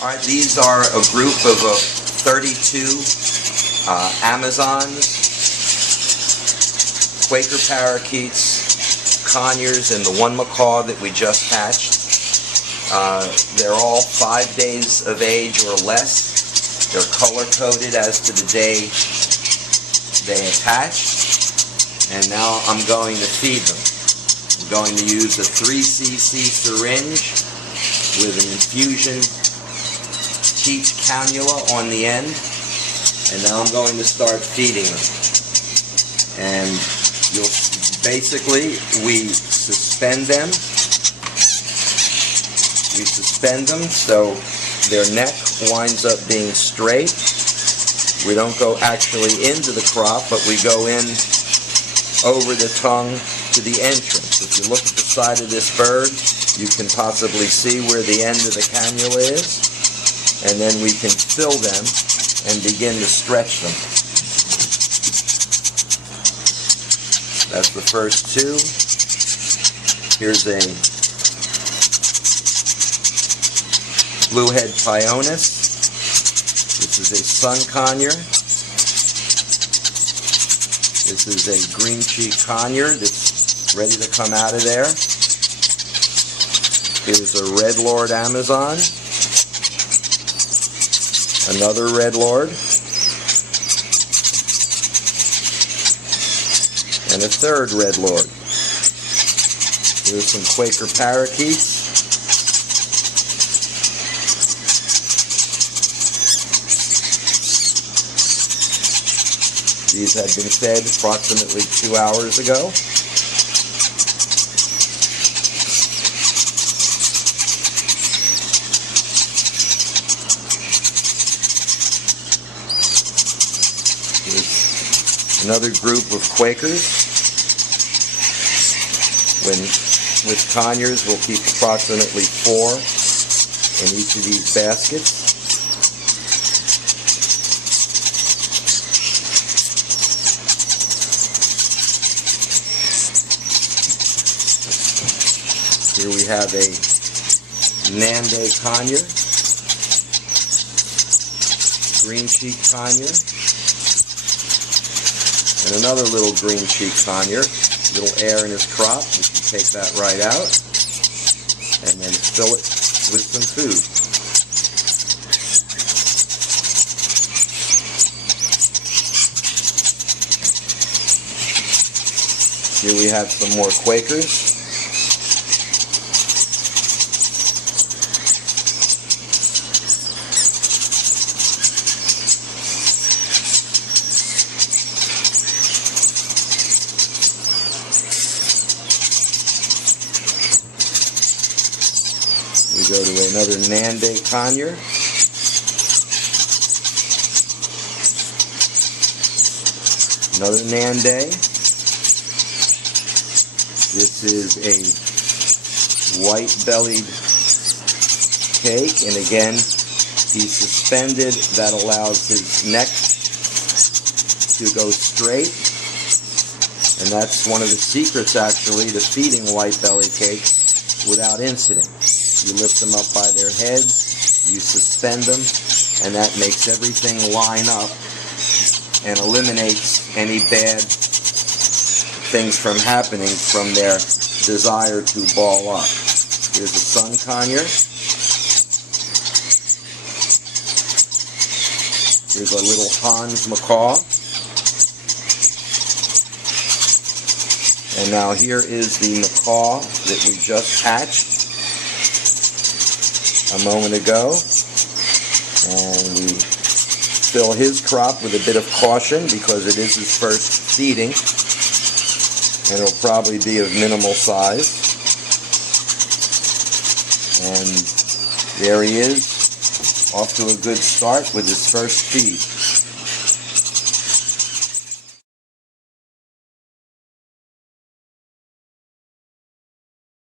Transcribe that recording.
Alright, these are a group of 32 Amazons, Quaker parakeets, conures, and the one macaw that we just hatched. They're all 5 days of age or less. They're color-coded as to the day they hatched. And now I'm going to feed them. I'm going to use a 3cc syringe with an infusion teat cannula on the end, and now I'm going to start feeding them. And you'll basically, we suspend them so their neck winds up being straight. We don't go actually into the crop, but we go in over the tongue to the entrance. If you look at the side of this bird, you can possibly see where the end of the cannula is. And then we can fill them and begin to stretch them. That's the first two. Here's a bluehead pyonis. This is a sun conure. This is a green cheek conure that's ready to come out of there. Here's a red lord Amazon. Another red lord, and a third red lord. Here's some Quaker parakeets. These had been fed approximately 2 hours ago. Another group of Quakers. With conures, we'll keep approximately 4 in each of these baskets. Here we have a Nande conure, green cheek conure, and another little green cheek conure. Little air in his crop. We can take that right out and then fill it with some food. Here we have some more Quakers. We go to another Nande conure. Another Nande. This is a white-bellied cake, and again, he's suspended. That allows his neck to go straight, and that's one of the secrets, actually, to feeding white-bellied cakes without incident. You lift them up by their heads, you suspend them, and that makes everything line up and eliminates any bad things from happening from their desire to ball up. Here's a sun conure. Here's a little Hans macaw. And now here is the macaw that we just hatched a moment ago, and we fill his crop with a bit of caution because it is his first feeding, and it'll probably be of minimal size. And there he is, off to a good start with his first feed.